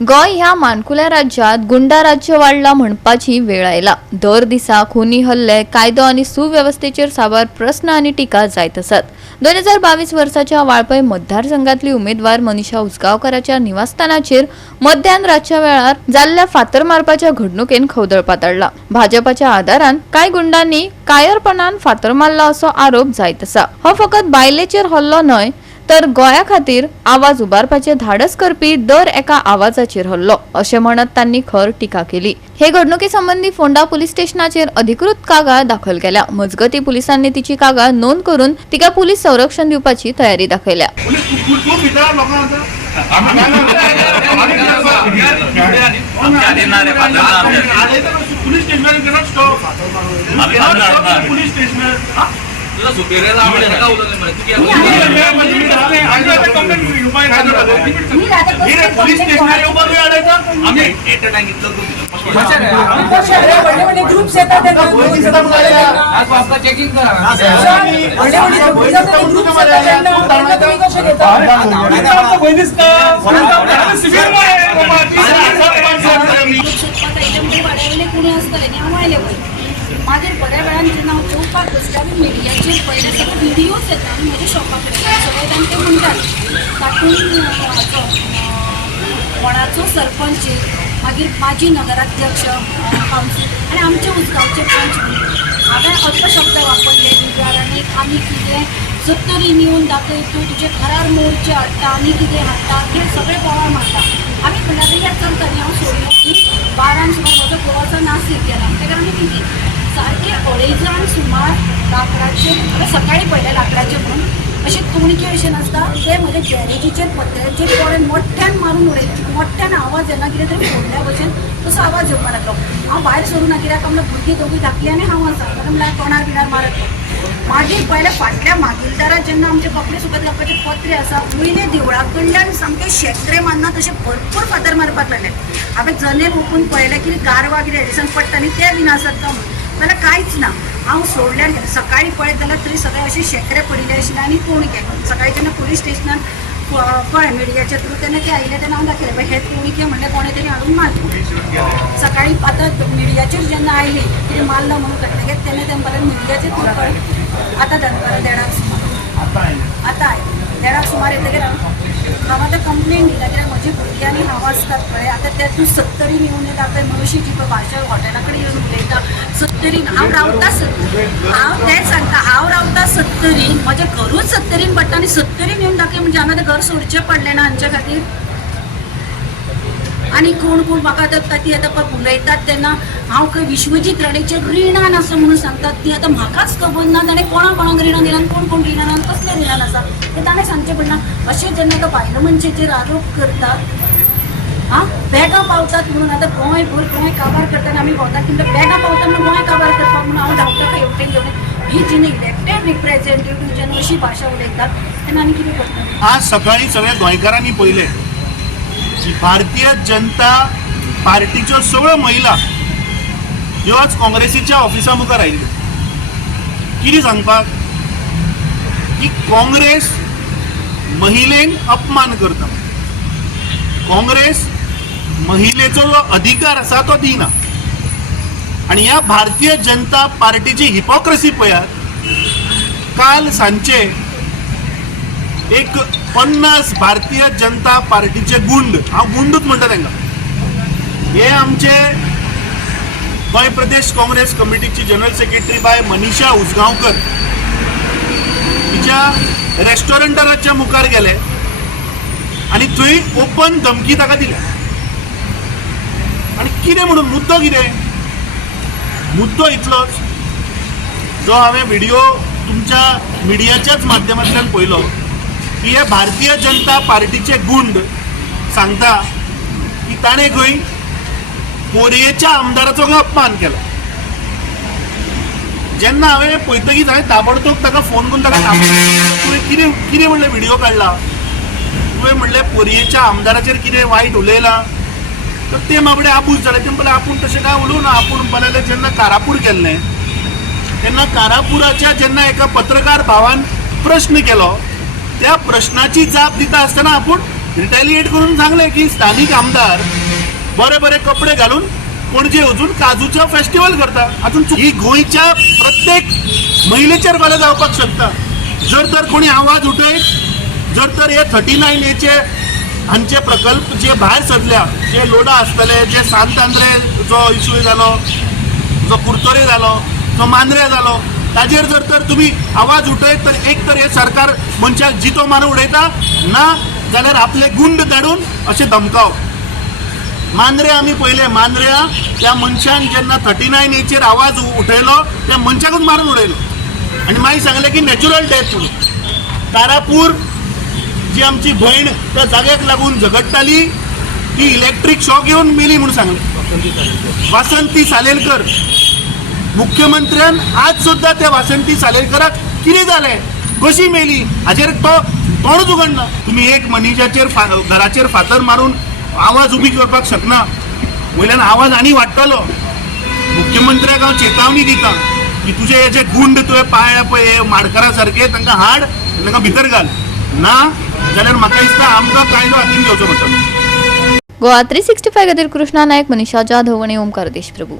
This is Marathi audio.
गोय ह्या मानकुल्या राज्यात गुंडा राज्य वाढला म्हणपाची वेळ आयला। दर दिसा खुनी हल्ले, कायदो आणि सुव्यवस्थेचेर साबार प्रश्न आणि टीका जायत आसात। 2022 वर्साच्या वाळपय मतदारसंघातली उमेदवार मनीषा उसगांवकाराच्या निवासस्थानाचेर मध्यान रातच्या वेळार जाल्ल्या फातर मारपाच्या घडणुकेन खवदळ पातळला। भाजपाच्या आदारान कांय गुंडांनी कायरपणान फातर मारला असो आरोप जायत आसा। हो फकत बायलेचेर हल्लो न्हय तर गोया खातीर आवाज उबारपाचे धाडस करपी दर एका आवाजाचेर हल्लो अशें म्हणत तांणी खर टीका केली। हे घडणुके संबंधी फोंडा पुलीस स्टेशनाचेर अधिकृत कागाळ दाखल केल्या। मजगती पुलिसांनी तिची कागाळ नोंद करून तिका पुलीस संरक्षण दिवपाची तयारी दाखयल्या। मागीर बऱ्या वेळान जेन्ना हांव जेवपाक बसलें आनी मिडियाचेर पयले सगळे व्हिडियोज येता आनी म्हज्या शॉपाक सगळे जाण ते म्हणटात तातूंत कोणाचो सरपंच मागीर माजी नगराध्यक्ष कावन्सील आनी आमचे उसगांवचे पंच हांवें असो शब्द वापरले गुजरात आनी आमी कितें सत्तरीन येवन दाखय तूं तुजे खरार मोर्चे हाडटा आनी कितें हाडटा हे सगळे बोवाळ मारता। आमी म्हणल्यार या चलता न्ही हांव सोडलें आनी 12 सुमार म्हजो गोवाचो नासीक गेला तेका आमी कितें सारखे 2:30 सुमार लाकडाचे सकाळी पयले लाकडाचे म्हणून अशे तोणके अशें नासता ते म्हज्या गॅरेजीचेर पत्र्याचेर पडून मोठ्यान मारून उडयले। मोठ्यान आवाज येना कितें तरी फोडल्या भशेन तसो आवाज येवपाक लागलो। हांव भायर सरूं ना कित्याक आपल्या भुरगीं दोगूय धाकली आनी हांव आसा म्हणल्यार तोंडार बिणार मारत। मागीर पयले फाटल्या मागीलदाराक जेन्ना आमचे कपडे सुकत घालपाचे पत्रे आसा पयले देवळा कडल्यान सामके शेत्रे मारना तशे भरपूर फातर मारपाक लागले। हांवें जनेल ओपून पळयलें कितें गारवा कितें एडिसन पडटा न्ही ते बीन आसत काय म्हणून जाल्यार कांयच ना। हांव सोडल्यार गेलें सकाळी पळयत जाल्यार तरी सगळे अशे शेत्रे पडिल्ले आशिल्ले आनी तोणके सकाळी जेन्ना पुलीस स्टेशनान पळय मिडियाच्या थ्रू तेन्ना ते आयिल्ले तेन्ना हांव दाखयलें हे तोणके म्हणलें कोणे तरी हाडून मारले। सकाळी आतां मिडियाचेर जेन्ना आयली कितें मारलं म्हणून कळटलें तेन्ना तें बरें मिडियाचेर थ्रू कळ्ळें। आतां दनपारां 1:30 सुमार आतां 1:30 सुमार येतकीर हांव आतां कंप्लेन दिला कित्याक म्हजी भुरगीं आनी हांव आसतात पळय आतां ते तूं 70 येवन दाखय म्हणूशी जी पळय भाशा हॉटेला कडेन येवन उलयता 70 हांव रावता 70 हांव तेंच सांगता हांव रावता 70 म्हजें घरूच 70 पडटा आनी 70 येवन दाखय म्हणजे हांवें आतां घर सोडचें पडलें ना हांचे खातीर। आनी कोण कोण म्हाका आतां ती आतां उलयतात तेन्ना हांव खंय विश्वजीत राणेचेर रिणान आसा म्हणून सांगतात ती आतां म्हाकाच खबर ना ताणें कोणाक रिणां दिलां आनी कोण रिणान आनी कसलें रिणान आसा तें ताणें सांगचें पडना। अशें जेन्ना तो बायलो मनशेचेर आरोप करतात बॅगां पावतात म्हणून आतां गोंयभर गोंय काबार करतना आमी भोंवतात किंवा बॅगां पावतात म्हणून गोंय काबार करपाक म्हणून हांव धांवता खंय येवटेन घेवन ही जेन्ना इलेक्टेड रिप्रेझेंटेटिव्ह जेन्ना अशी भाशा उलयतात तेन्ना आमी कितें करता। आज सकाळी सगळ्या गोंयकारांनी पळयलें की भारतीय जनता पार्टीच्यो सगळ्यो महिला ह्यो आज काँग्रेसीच्या ऑफिसा मुखार आयिल्ल्यो कितें सांगपाक की काँग्रेस महिलेंक अपमान करता। काँग्रेस महिलेचो जो अधिकार आसा तो दिना आनी ह्या भारतीय जनता पार्टीची हिपोक्रेसी पळयात। काल सांजचे एक 50 भारतीय जनता पार्टीचे गुंड हांव गुंडूच म्हणटा तांकां हे आमचे गोंय प्रदेश काँग्रेस कमिटीची जनरल सेक्रेटरी बाय मनीषा उसगांवकर तिच्या रेस्टॉरंटाच्या मुखार गेले आनी थंय ओपन धमकी ताका दिल्या। आनी कितें म्हणून मुद्दो कितें मुद्दो इतलोच जो हांवें व्हिडिओ तुमच्या मिडियाच्याच माध्यमांतल्यान पळयलो की हे भारतीय जनता पार्टीचे गुंड सांगता की ताणें खंय पोरयेच्या आमदाराचो अपमान केला। जेन्ना हांवें पळयतकीच हांवें ताबडतोब ताका फोन करून ताका तुवें कितें म्हणलें व्हिडिओ काडला तुवें म्हणलें पोरयेच्या आमदाराचेर कितें वायट उलयलां तर ते मागडे आपूस जालें ते म्हणलें आपूण तशें काय उलोवना आपूण पळयलें जेन्ना कारापूर गेल्लें तेन्ना कारापुराच्या जेन्ना एका पत्रकार भावान प्रश्न केलो त्या प्रश्नाची जाप दिता आसतना आपूण रिटॅलिएट करून सांगले की स्थानिक आमदार बरे बरे कपडे घालून पणजे वचून काजूचं फेस्टिवल करता. हातून ही गोंयच्या प्रत्येक महिलेचेर फाल्यां जावपाक शकता. जर तर कोणी आवाज उठयत, जर तर हे 39A हांचे प्रकल्प जे भायर सरल्या, जे लोडा आसतले, जे सांत जो इश्यू जालो, जो कुर्तोरे जालो, जो मांद्रे जालो, ताजेर जर तर तुम्ही आवाज उठयत तर एक तर हे सरकार मनशाक जितो मारून उडयता, ना जाल्यार आपले गुंड धाडून अशें धमकाव. मांद्रे आमी पयले, मांद्र्या त्या मनशान जेन्ना 39A आवाज उठयलो त्या मनशाकूच मारून उडयलो आनी मागीर सांगलें की नॅचरल डेथ म्हणून. तारापूर जी आमची भयण त्या जाग्याक लागून झगडटाली ती इलेक्ट्रीक शॉक येवन मेली म्हणून सांगलें. वासंती सालेलकर मुख्यमंत्र्यान आज सुद्धा त्या वासंती सालेलकराक कितें जालें, कशी मेली हाजेर तो तोंडूच उगडना. तुम्ही एक मनशाचेर घराचेर फातर मारून आवाज उबी करपाक शकना, वयल्यान आवाज आनी वाडटलो. मुख्यमंत्र्याक हांव चेतावणी दिता की तुजे हे जे गुंड तुवें पाळ्ळ्या पळय हे माडकारा सारके तांकां हाड, तांकां भितर घाल, ना जाल्यार म्हाका दिसता आमकां कायदो हातीन घेवचो पडटलो. गोवा 365 खातीर कृष्णा नायक, मनीषा जाधव आनी ओमकार देशप्रभू.